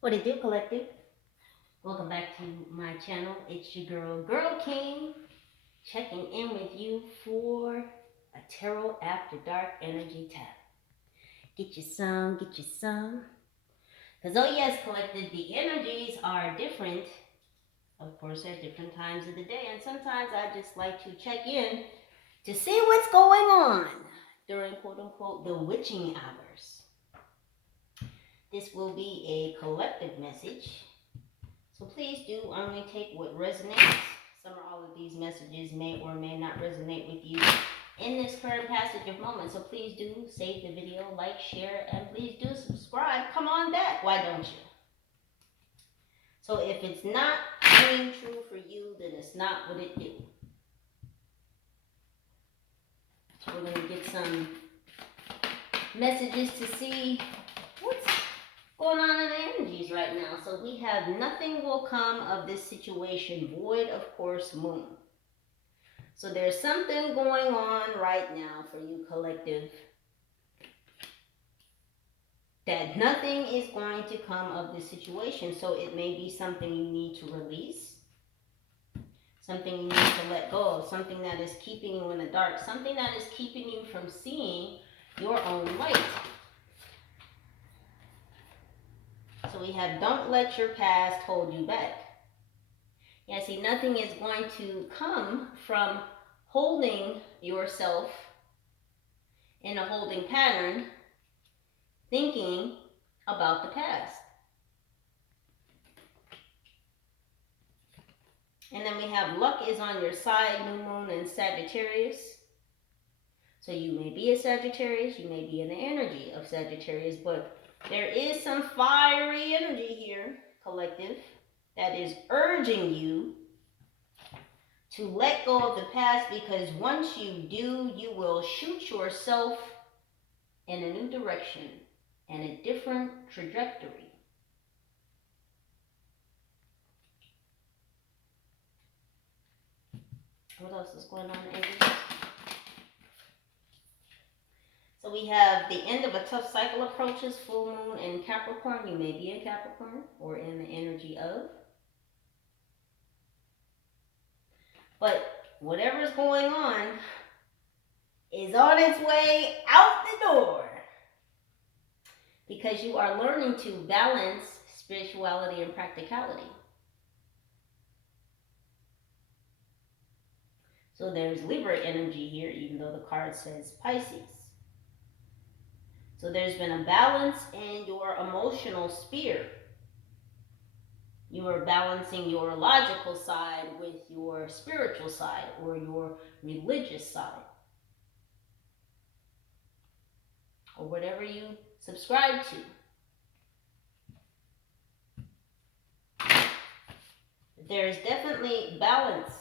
What it do, collective? Welcome back to my channel. It's your girl King, checking in with you for a tarot after dark energy tap. Get you some, get you some. Because, oh yes, collective, the energies are different, of course, at different times of the day. And sometimes I just like to check in to see what's going on during quote unquote the witching hours. This will be a collective message. So please do only take what resonates. Some or all of these messages may or may not resonate with you in this current passage of moments. So please do save the video, like, share, and please do subscribe. Come on back. Why don't you? So if it's not ringing true for you, then it's not what it do. So we're going to get some messages to see what's going on in the energies right now. So we have nothing will come of this situation void, of course, moon. So there's something going on right now for you, collective, that nothing is going to come of this situation. So it may be something you need to release, something you need to let go of, something that is keeping you in the dark, something that is keeping you from seeing your own light. So we have don't let your past hold you back. Yeah, see, nothing is going to come from holding yourself in a holding pattern, thinking about the past. And then we have luck is on your side, new moon and Sagittarius. So you may be a Sagittarius, you may be in the energy of Sagittarius, but there is some fiery energy here, collective, that is urging you to let go of the past, because once you do, you will shoot yourself in a new direction and a different trajectory. What else is going on in energy? So we have the end of a tough cycle approaches, full moon in Capricorn. You may be in Capricorn or in the energy of. But whatever's going on is on its way out the door, because you are learning to balance spirituality and practicality. So there's Libra energy here, even though the card says Pisces. So there's been a balance in your emotional sphere. You are balancing your logical side with your spiritual side or your religious side, or whatever you subscribe to. There is definitely balance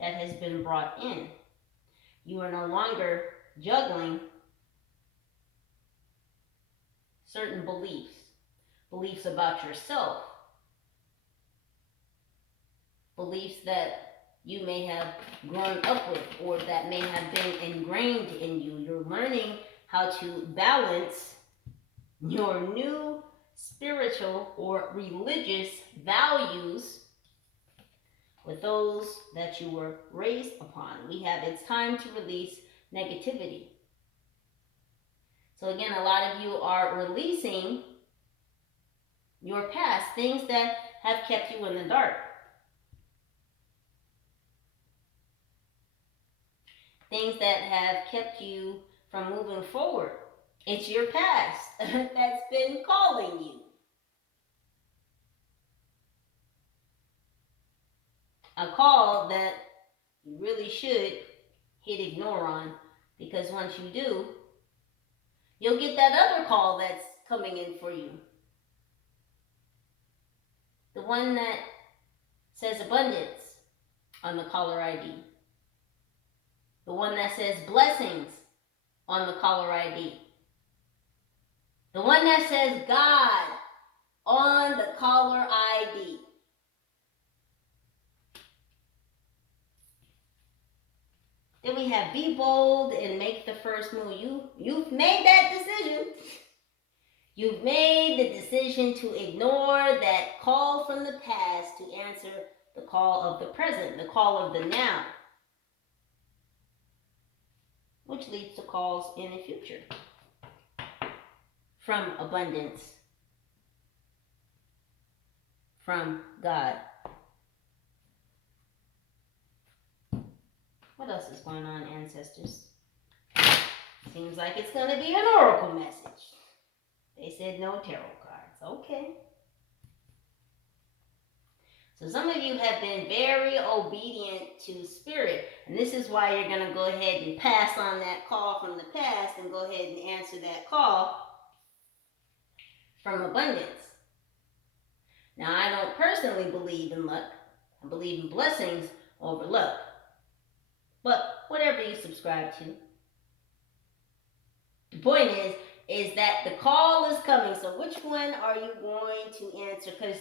that has been brought in. You are no longer juggling certain beliefs about yourself, beliefs that you may have grown up with or that may have been ingrained in you. You're learning how to balance your new spiritual or religious values with those that you were raised upon. We have it's time to release negativity. So again, a lot of you are releasing your past, things that have kept you in the dark. Things that have kept you from moving forward. It's your past that's been calling you. A call that you really should hit ignore on, because once you do, you'll get that other call that's coming in for you. The one that says abundance on the caller ID. The one that says blessings on the caller ID. The one that says God on the caller ID. Then we have be bold and make the first move. You've made that decision. You've made the decision to ignore that call from the past to answer the call of the present, the call of the now, which leads to calls in the future from abundance, from God. What else is going on, ancestors? Seems like it's going to be an oracle message. They said no tarot cards. Okay. So some of you have been very obedient to spirit. And this is why you're going to go ahead and pass on that call from the past and go ahead and answer that call from abundance. Now, I don't personally believe in luck. I believe in blessings over luck. But whatever you subscribe to. The point is that the call is coming. So which one are you going to answer? Because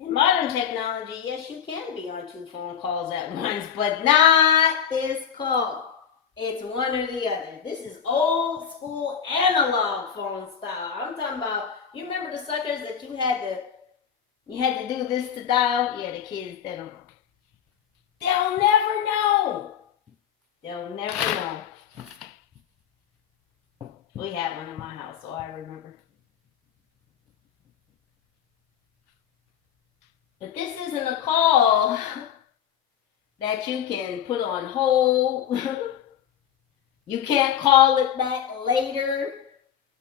in modern technology, yes, you can be on 2 phone calls at once, but not this call. It's one or the other. This is old school analog phone style. I'm talking about, you remember the suckers that you had to do this to dial? Yeah, the kids, they don't know. They'll never know. They'll never know. We had one in my house, so I remember. But this isn't a call that you can put on hold. You can't call it back later.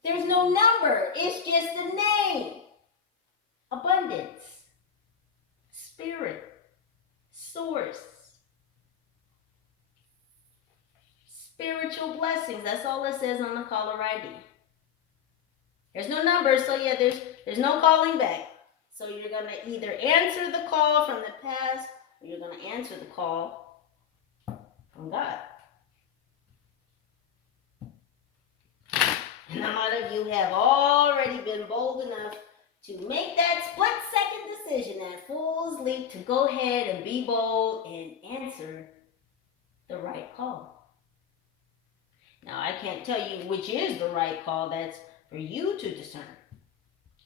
There's no number. It's just a name. Abundance. Spirit. Source. Spiritual blessings. That's all it says on the caller ID. There's no number, so yeah, there's no calling back. So you're going to either answer the call from the past or you're going to answer the call from God. And a lot of you have already been bold enough to make that split-second decision, that fool's leap, to go ahead and be bold and answer the right call. Now, I can't tell you which is the right call. That's for you to discern.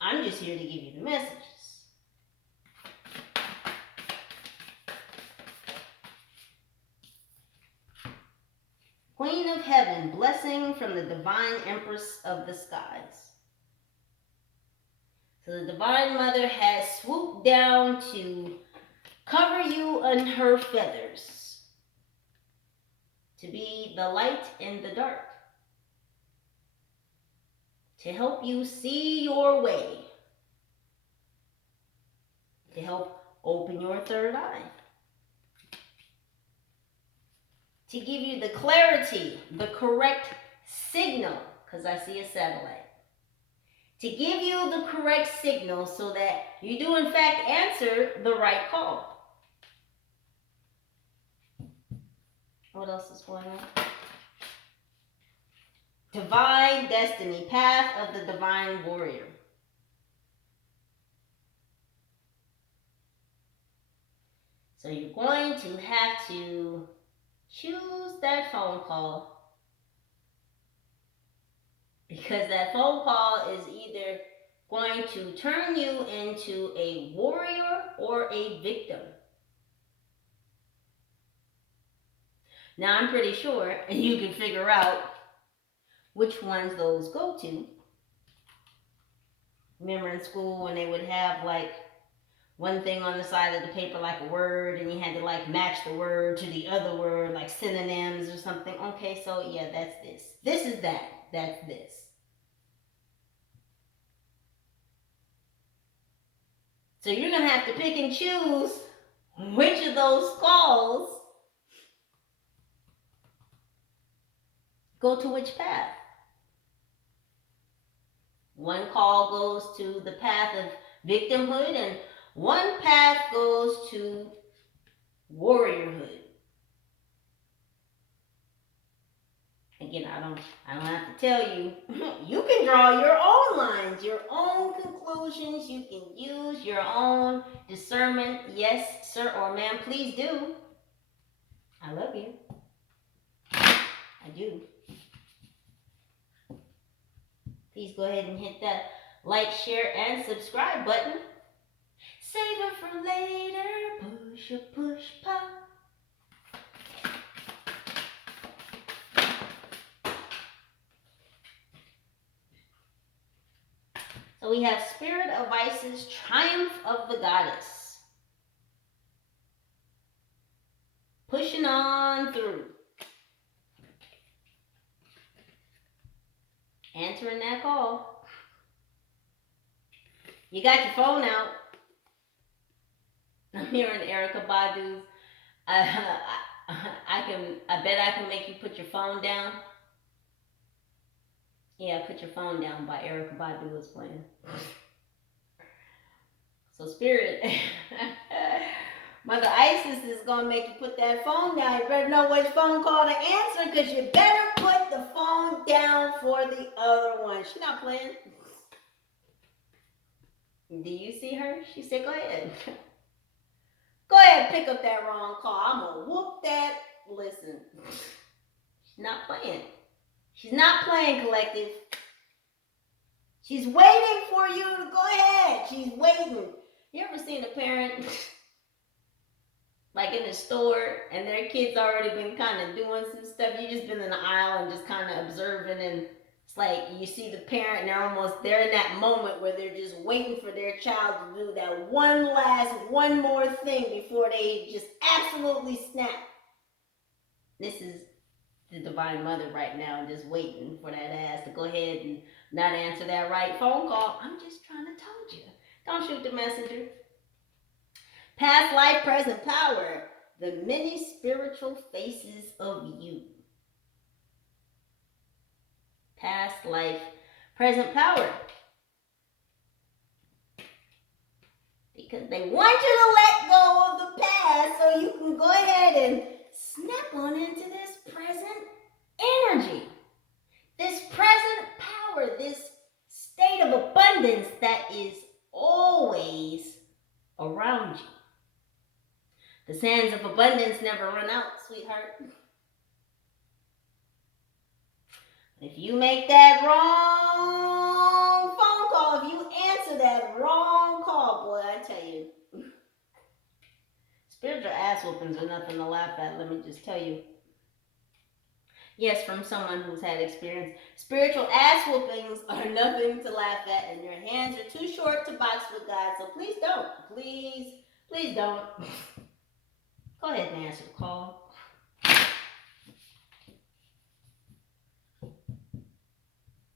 I'm just here to give you the messages. Queen of Heaven, blessing from the Divine Empress of the Skies. So the Divine Mother has swooped down to cover you in her feathers, to be the light in the dark, to help you see your way, to help open your third eye, to give you the clarity, the correct signal, because I see a satellite, to give you the correct signal so that you do in fact answer the right call. What else is going on? Divine destiny, path of the divine warrior. So you're going to have to choose that phone call, because that phone call is either going to turn you into a warrior or a victim. Now, I'm pretty sure, and you can figure out which ones those go to. Remember in school when they would have like one thing on the side of the paper like a word, and you had to like match the word to the other word, like synonyms or something. Okay, so yeah, that's this. This is that. That's this. So you're going to have to pick and choose which of those calls go to which path. One call goes to the path of victimhood, and one path goes to warriorhood. Again, I don't have to tell you. You can draw your own lines, your own conclusions. You can use your own discernment. Yes, sir or ma'am, please do. I love you. I do. Please go ahead and hit that like, share, and subscribe button. Save it for later. Push a push pop. So we have Spirit of Isis, Triumph of the Goddess. Pushing on through. Answering that call. You got your phone out. I'm hearing Erica Badu's. I bet I can make you put your phone down. Yeah, Put Your Phone Down by Erica Badu is playing. So Spirit, Mother Isis is gonna make you put that phone down. You better know which phone call to answer, because you better put the phone down for the other one. She's not playing. Do you see her? She said, go ahead. Go ahead, pick up that wrong call. I'm gonna whoop that. Listen. She's not playing. She's not playing, collective. She's waiting for you to go ahead. She's waiting. You ever seen a parent like in the store and their kid's already been kind of doing some stuff? You just been in the aisle and just kind of observing, and it's like you see the parent and they're in that moment where they're just waiting for their child to do that one more thing before they just absolutely snap. This is the Divine Mother right now, just waiting for that ass to go ahead and not answer that right phone call. I'm just trying to tell you. Don't shoot the messenger. Past life, present power. The many spiritual faces of you. Past life, present power. Because they want you to let go of the past so you can go ahead and snap on into this present energy. This present power, this state of abundance that is always around you. The sands of abundance never run out, sweetheart. If you make that wrong phone call, if you answer that wrong call, boy, I tell you, spiritual ass whoopings are nothing to laugh at, let me just tell you. Yes, from someone who's had experience. Spiritual ass whoopings are nothing to laugh at, and your hands are too short to box with God, so please don't. Please don't. Go ahead and answer the call.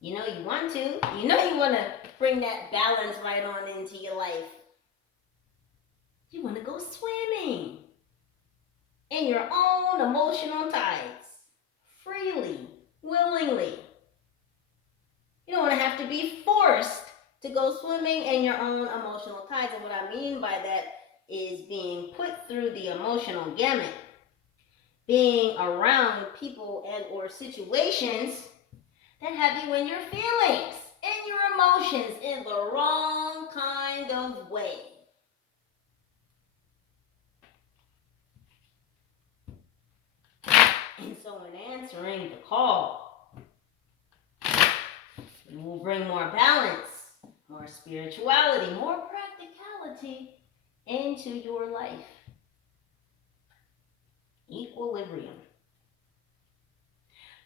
You know you want to. You know you want to bring that balance right on into your life. You want to go swimming in your own emotional tides. Freely, willingly. You don't want to have to be forced to go swimming in your own emotional tides. And what I mean by that is being put through the emotional gamut. Being around people and or situations that have you in your feelings, in your emotions, in the wrong kind of way. And so in answering the call, you will bring more balance, more spirituality, more practicality into your life. Equilibrium.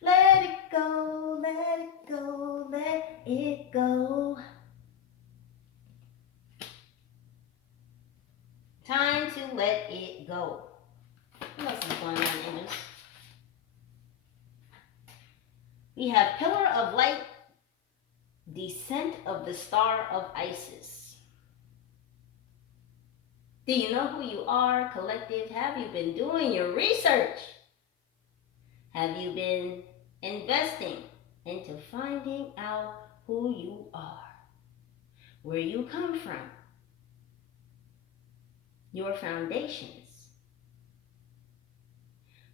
Let it go, let it go, let it go. Time to let it go. What else is going on, angels? We have Pillar of Light, Descent of the Star of Isis. Do you know who you are, collective? Have you been doing your research? Have you been investing into finding out who you are, where you come from, your foundations?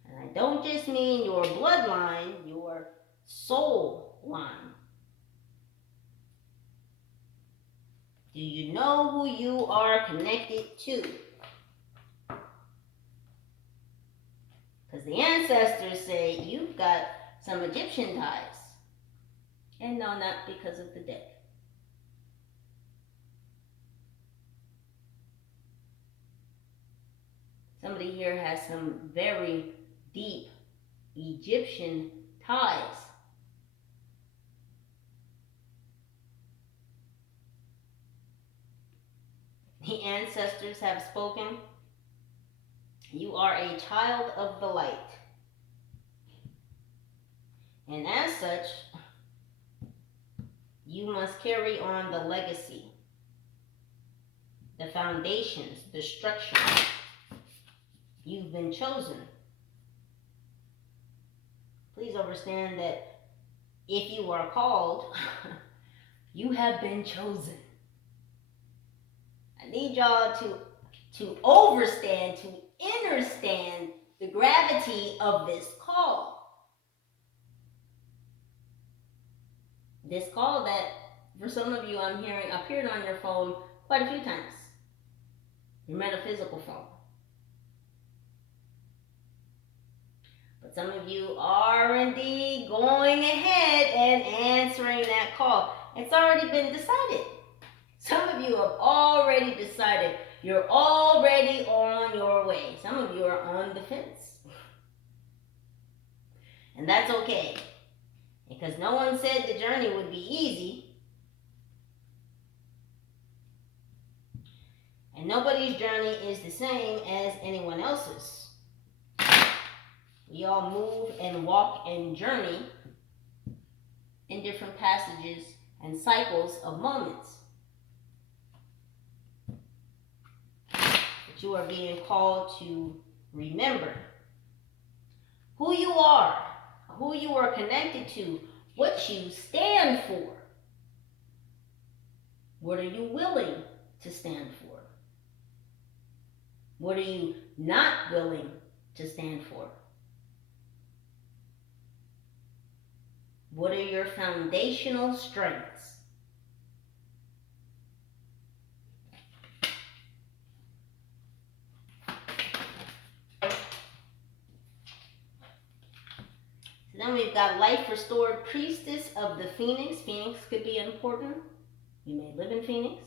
And I don't just mean your bloodline, your soul line. Do you know who you are connected to? Because the ancestors say you've got some Egyptian ties. And no, not because of the deck. Somebody here has some very deep Egyptian ties. The ancestors have spoken. You are a child of the light. And as such, you must carry on the legacy, the foundations, the structure. You've been chosen. Please understand that if you are called, you have been chosen. I need y'all to understand, to understand the gravity of this call. This call that, for some of you, I'm hearing appeared on your phone quite a few times. Your metaphysical phone. But some of you are indeed going ahead and answering that call. It's already been decided. Some of you have already decided. You're already on your way. Some of you are on the fence. And that's okay. Because no one said the journey would be easy. And nobody's journey is the same as anyone else's. We all move and walk and journey in different passages and cycles of moments. But you are being called to remember who you are connected to, what you stand for. What are you willing to stand for? What are you not willing to stand for? What are your foundational strengths? So then we've got life restored priestess of the Phoenix. Phoenix could be important. You may live in Phoenix.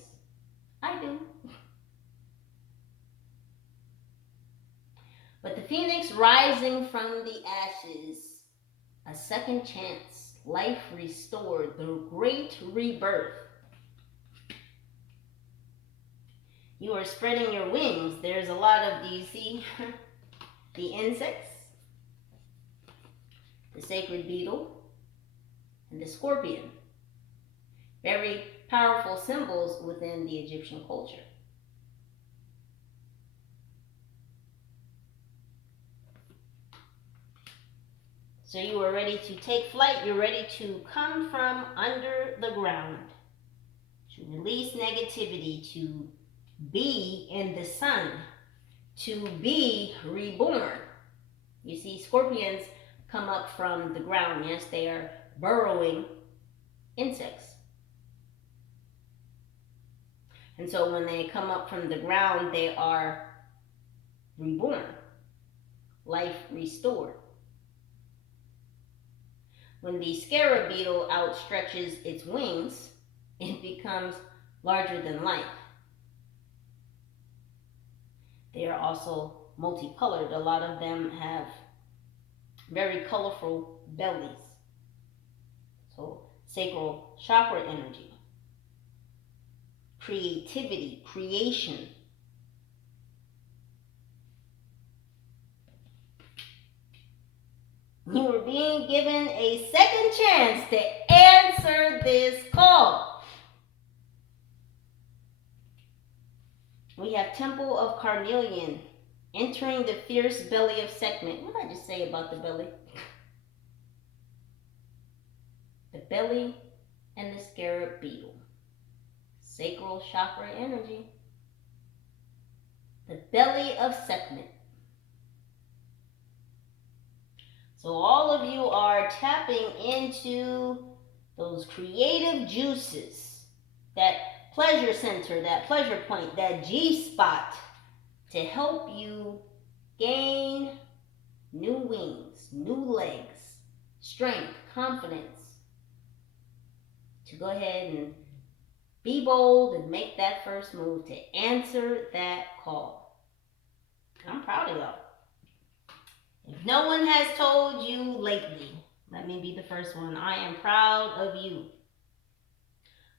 I do. But the Phoenix rising from the ashes, a second chance, life restored, the great rebirth. You are spreading your wings. There's a lot of, do you see the insects, the sacred beetle, and the scorpion? Very powerful symbols within the Egyptian culture. So you are ready to take flight. You're ready to come from under the ground, to release negativity, to be in the sun, to be reborn. You see, scorpions come up from the ground. Yes, they are burrowing insects. And so when they come up from the ground, they are reborn, life restored. When the scarab beetle outstretches its wings, it becomes larger than life. They are also multicolored. A lot of them have very colorful bellies. So sacral chakra energy, creativity, creation. You are being given a second chance to answer this call. We have Temple of Carnelian, entering the fierce belly of Sekhmet. What did I just say about the belly? The belly and the scarab beetle. Sacral chakra energy. The belly of Sekhmet. So all of you are tapping into those creative juices, that pleasure center, that pleasure point, that G-spot, to help you gain new wings, new legs, strength, confidence, to go ahead and be bold and make that first move to answer that call. I'm proud of y'all. If no one has told you lately, let me be the first one. I am proud of you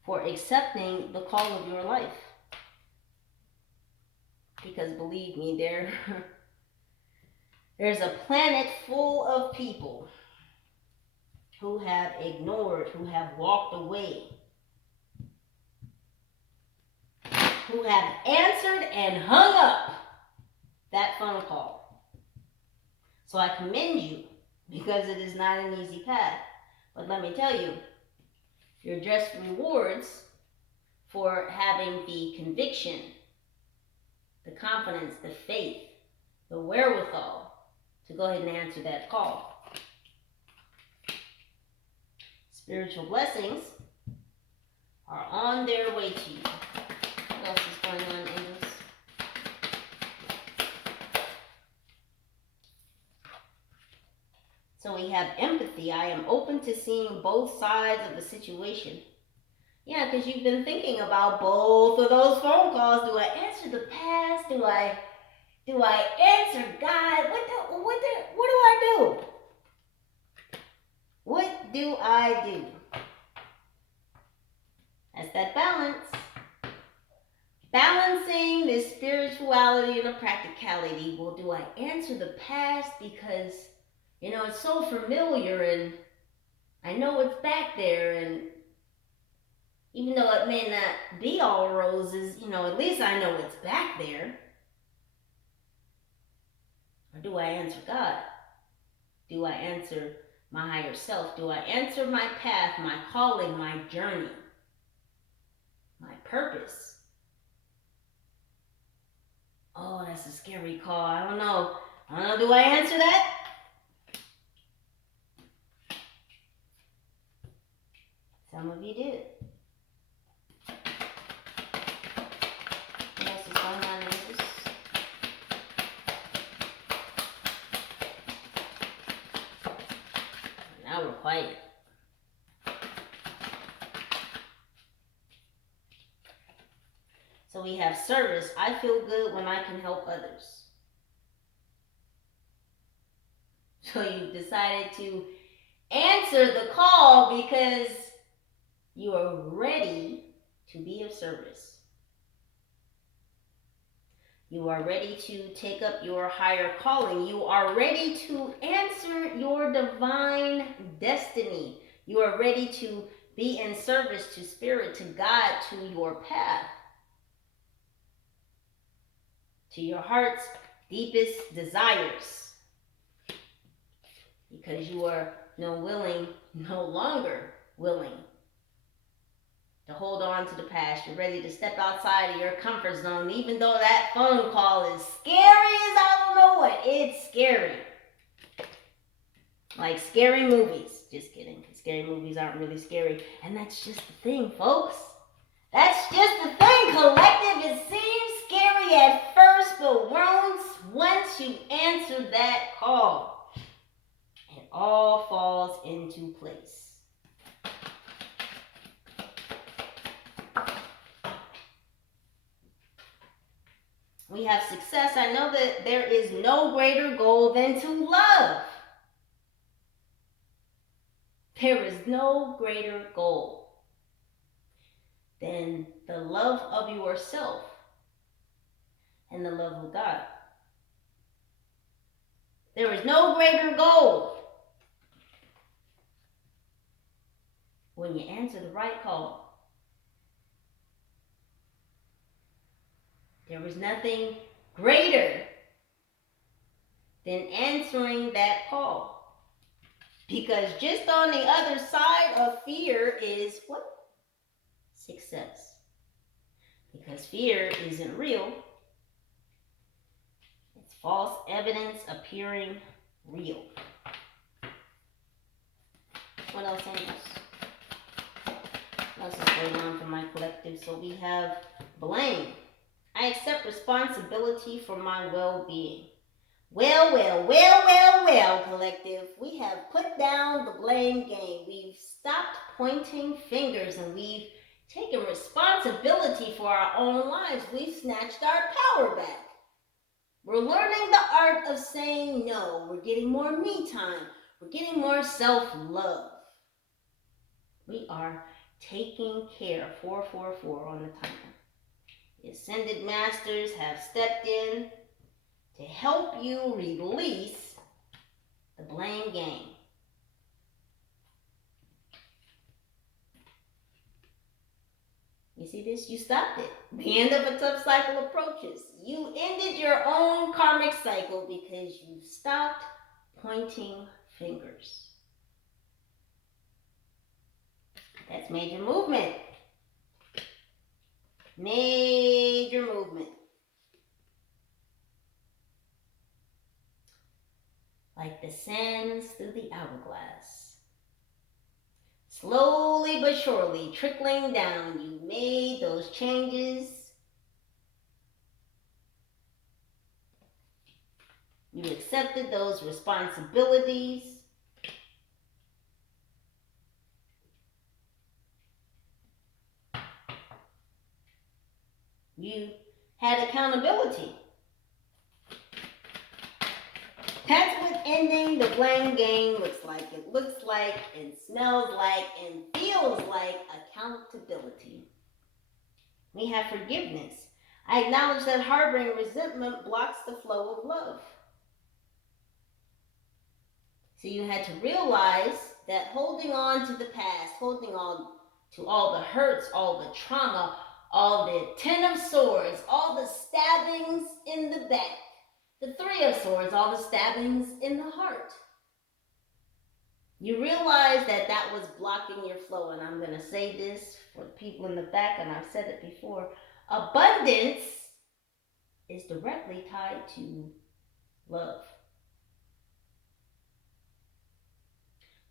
for accepting the call of your life. Because believe me, there's a planet full of people who have ignored, who have walked away, who have answered and hung up that phone call. So I commend you, because it is not an easy path. But let me tell you, your just rewards for having the conviction, the confidence, the faith, the wherewithal to go ahead and answer that call. Spiritual blessings are on their way to you. What else is going on in this? So we have empathy. I am open to seeing both sides of the situation. Yeah, because you've been thinking about both of those phone calls. Do I answer the past? Do I answer God? What do I do? What do I do? That's that balance. Balancing the spirituality and the practicality. Well, do I answer the past because, it's so familiar and I know it's back there, and even though it may not be all roses, at least I know it's back there. Or do I answer God? Do I answer my higher self? Do I answer my path, my calling, my journey, my purpose? Oh, that's a scary call. I don't know. Do I answer that? Some of you did. What else is going on in this? Now we're quiet. So we have service. I feel good when I can help others. So you decided to answer the call because you are ready to be of service. You are ready to take up your higher calling. You are ready to answer your divine destiny. You are ready to be in service to Spirit, to God, to your path, to your heart's deepest desires. Because you are no longer willing to hold on to the past. You're ready to step outside of your comfort zone, even though that phone call is scary as I don't know what. It's scary. Like scary movies. Just kidding, because scary movies aren't really scary. And that's just the thing, folks. That's just the thing, collective. It seems scary at first, but once you answer that call, it all falls into place. We have success. I know that there is no greater goal than to love. There is no greater goal than the love of yourself and the love of God. There is no greater goal when you answer the right call. There is nothing greater than answering that call. Because just on the other side of fear is what? Success. Because fear isn't real. It's false evidence appearing real. What else is going on for my collective? So we have blame. I accept responsibility for my well-being. Well, collective. We have put down the blame game. We've stopped pointing fingers and we've taken responsibility for our own lives. We've snatched our power back. We're learning the art of saying no. We're getting more me time. We're getting more self-love. We are taking care, 444 on the timer. The Ascended Masters have stepped in to help you release the blame game. You see this? You stopped it. The end of a tough cycle approaches. You ended your own karmic cycle because you stopped pointing fingers. That's major movement. Major movement. Like the sands through the hourglass. Slowly but surely trickling down, you made those changes. You accepted those responsibilities. You had accountability. That's what ending the blame game looks like. It looks like and smells like and feels like accountability. We have forgiveness. I acknowledge that harboring resentment blocks the flow of love. So you had to realize that holding on to the past, holding on to all the hurts, all the trauma, all the 10 of swords, all the stabbings in the back, the 3 of swords, all the stabbings in the heart. You realize that that was blocking your flow. And I'm going to say this for the people in the back, and I've said it before. Abundance is directly tied to love.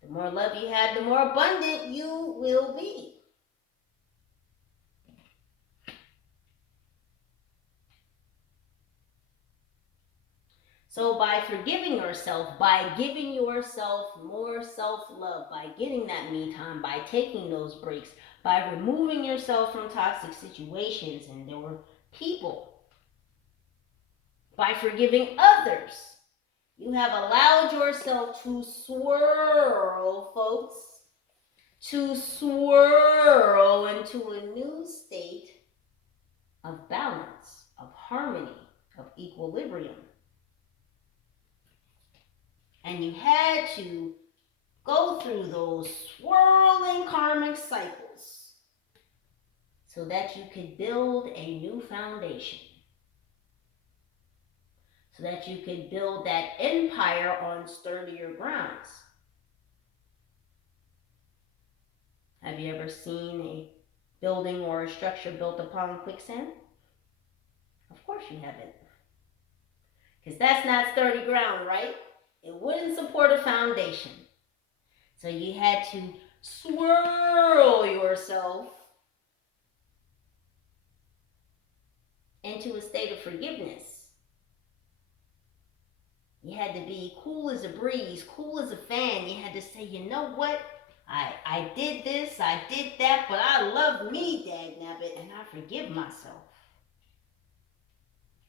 The more love you have, the more abundant you will be. So by forgiving yourself, by giving yourself more self-love, by getting that me time, by taking those breaks, by removing yourself from toxic situations and there were people, by forgiving others, you have allowed yourself to swirl, folks, to swirl into a new state of balance, of harmony, of equilibrium. And you had to go through those swirling karmic cycles so that you could build a new foundation. So that you could build that empire on sturdier grounds. Have you ever seen a building or a structure built upon quicksand? Of course you haven't. Because that's not sturdy ground, right? It wouldn't support a foundation. So you had to swirl yourself into a state of forgiveness. You had to be cool as a breeze, cool as a fan. You had to say, you know what? I did this, I did that, but I love me, dagnabbit, and I forgive myself.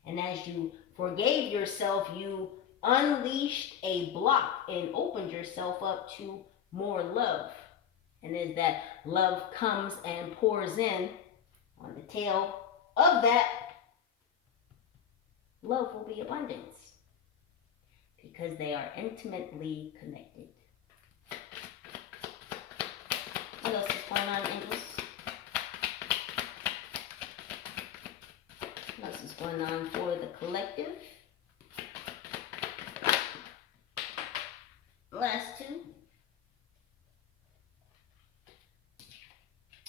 And as you forgave yourself, you unleashed a block and opened yourself up to more love. And as that love comes and pours in, on the tail of that, love will be abundance. Because they are intimately connected. What else is going on, angels? What else is going on for the collective? Last two.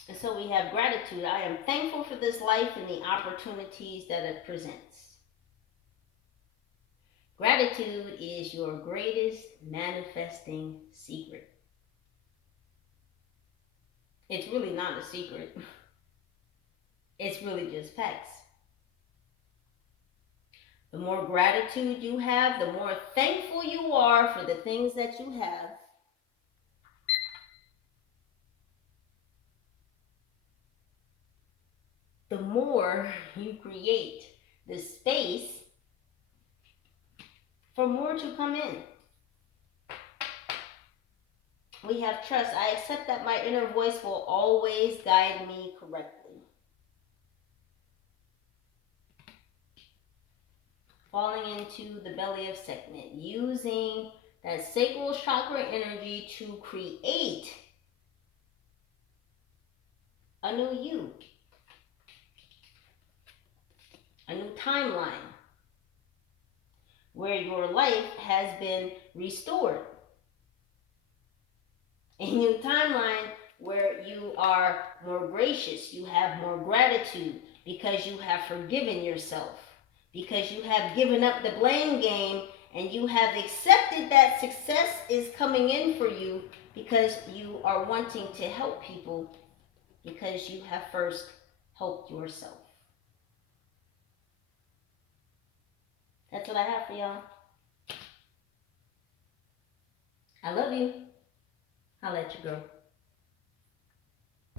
And so we have gratitude. I am thankful for this life and the opportunities that it presents. Gratitude is your greatest manifesting secret. It's really not a secret. It's really just facts. The more gratitude you have, the more thankful you are for the things that you have, the more you create the space for more to come in. We have trust. I accept that my inner voice will always guide me correctly. Falling into the belly of segment, using that sacral chakra energy to create a new you, a new timeline where your life has been restored. A new timeline where you are more gracious, you have more gratitude because you have forgiven yourself, because you have given up the blame game and you have accepted that success is coming in for you because you are wanting to help people because you have first helped yourself. That's what I have for y'all. I love you. I'll let you go.